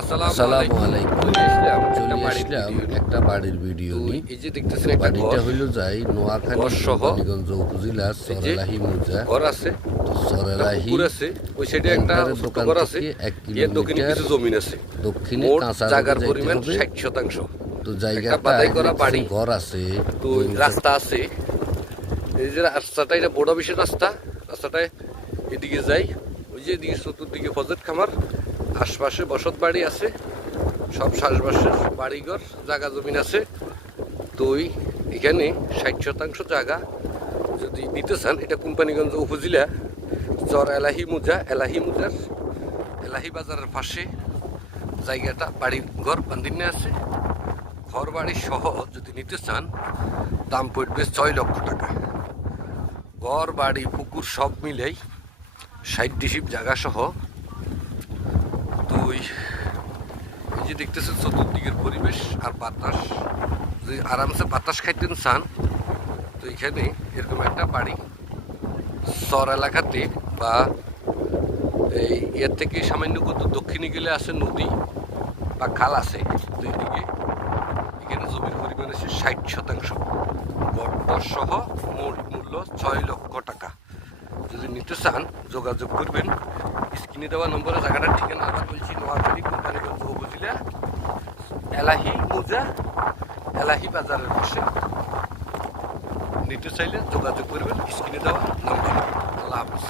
আসসালামু আলাইকুম। চলে আসলাম একটা বাড়ির ভিডিও। এই যে দেখতেছেন একটা বাড়িটা হইল যাই নোয়াখালী কোম্পানিগঞ্জ উপজেলা সরেলাহি মুজা। ঘর আছে সরেলাহি ওই সাইডে একটা ঘর আছে। এক কিলোমিটার কিছু জমিন আছে। দক্ষিণে কাঁচা জায়গার পরিমাণ শতাংশ। তো জায়গাটা বাদাই করা বাড়ি। ঘর আছে তো রাস্তা আছে। এই যে রাস্তাটা এটা বড় বেশি রাস্তা। রাস্তাটায় এদিকে যাই। ওই যে এদিকে চতুর্দিকে ফজর খামার। আশপাশে বসত বাড়ি আছে, সব চাষবাসের বাড়িঘর, জায়গা জমিন আছে। তো ওই এখানে ষাট শতাংশ জায়গা যদি নিতে চান, এটা কোম্পানিগঞ্জ উপজেলা, চর এলাহি মুজা, এলাহি মুজার, এলাহি বাজারের পাশে জায়গাটা বাড়ি ঘর বান্ধিনে আছে। ঘর বাড়ি সহ যদি নিতে চান, দাম পড়বে ছয় লক্ষ টাকা। ঘর, বাড়ি, পুকুর সব মিলেই ষাট ডিসিপ জায়গা সহ এই যে দেখতেছেন চতুর্দিকের পরিবেশ আর বাতাস। যদি আরামসে বাতাস খাইতেন চান, তো এখানে এরকম একটা বাড়ি। চর এলাকাতে বা এই এর থেকে সামান্য কত দক্ষিণে গেলে আছে নদী বা খাল আছে দুই দিকে এখানে জমির পরিমাণ আছে ষাট শতাংশ। সহ মোট মূল্য ছয় লক্ষ টাকা। যদি নিতে চান, যোগাযোগ করবেন। স্ক্রিনে দেওয়া নম্বরে জায়গাটার ঠিকানা আবার বলছি নোয়াখালী কোম্পানিগঞ্জ উপজেলা এলাহি মোজা, এলাহি বাজারের পাশে। নিতে চাইলে যোগাযোগ করবেন, স্ক্রিনে দেওয়া নম্বর। আল্লাহ হাফিজ।